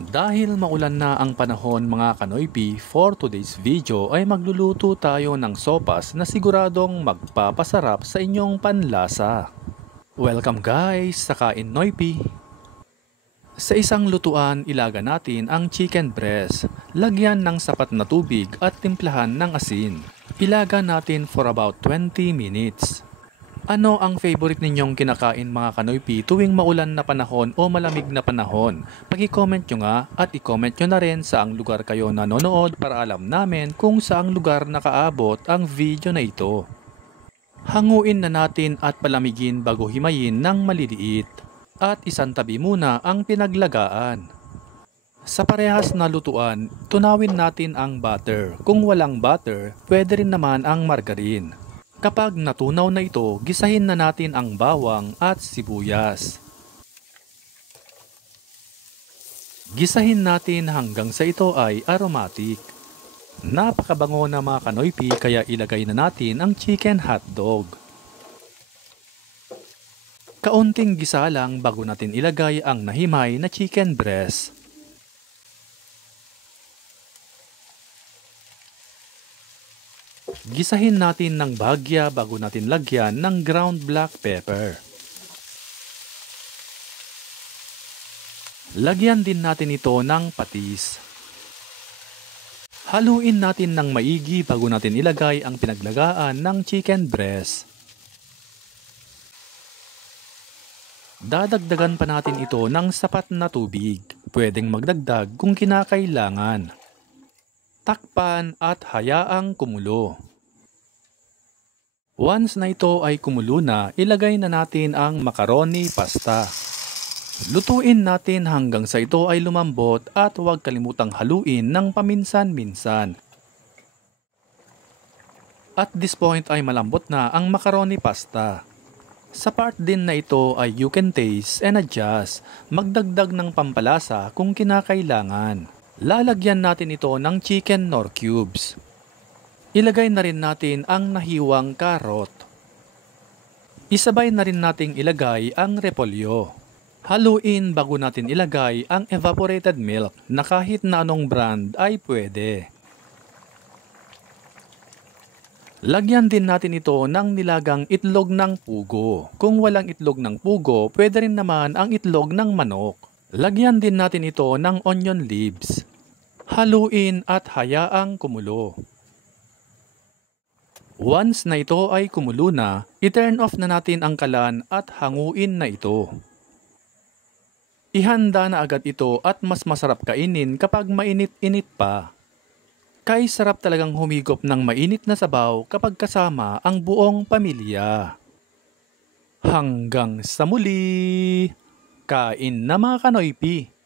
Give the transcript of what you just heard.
Dahil maulan na ang panahon mga kanoypi, for today's video ay magluluto tayo ng sopas na siguradong magpapasarap sa inyong panlasa. Welcome guys sa Kain Noypi! Sa isang lutuan, ilaga natin ang chicken breast. Lagyan ng sapat na tubig at timplahan ng asin. Ilaga natin for about 20 minutes. Ano ang favorite ninyong kinakain mga kanoypi tuwing maulan na panahon o malamig na panahon? Pag-i-comment nyo nga at i-comment nyo na rin saang lugar kayo nanonood para alam namin kung saang lugar nakaabot ang video na ito. Hanguin na natin at palamigin bago himayin ng maliliit. At isantabi muna ang pinaglagaan. Sa parehas na lutuan, tunawin natin ang butter. Kung walang butter, pwede rin naman ang margarine. Kapag natunaw na ito, gisahin na natin ang bawang at sibuyas. Gisahin natin hanggang sa ito ay aromatic. Napakabango na mga kanoypi kaya ilagay na natin ang chicken hotdog. Kaunting gisa lang bago natin ilagay ang nahimay na chicken breast. Gisahin natin ng bahagya bago natin lagyan ng ground black pepper. Lagyan din natin ito ng patis. Haluin natin ng maigi bago natin ilagay ang pinaglagaan ng chicken breast. Dadagdagan pa natin ito ng sapat na tubig. Pwedeng magdagdag kung kinakailangan. Takpan at hayaang kumulo. Once na ito ay kumulo na, ilagay na natin ang macaroni pasta. Lutuin natin hanggang sa ito ay lumambot at huwag kalimutang haluin ng paminsan-minsan. At this point ay malambot na ang macaroni pasta. Sa part din na ito ay you can taste and adjust. Magdagdag ng pampalasa kung kinakailangan. Lalagyan natin ito ng chicken nor cubes. Ilagay na rin natin ang nahiwang karot. Isabay na rin nating ilagay ang repolyo. Haluin bago natin ilagay ang evaporated milk na kahit na anong brand ay pwede. Lagyan din natin ito ng nilagang itlog ng pugo. Kung walang itlog ng pugo, pwede rin naman ang itlog ng manok. Lagyan din natin ito ng onion leaves. Haluin at hayaang kumulo. Once na ito ay kumulo na, i-turn off na natin ang kalan at hanguin na ito. Ihanda na agad ito at mas masarap kainin kapag mainit-init pa. Kay sarap talagang humigop ng mainit na sabaw kapag kasama ang buong pamilya. Hanggang sa muli! Kain na mga kanoypi!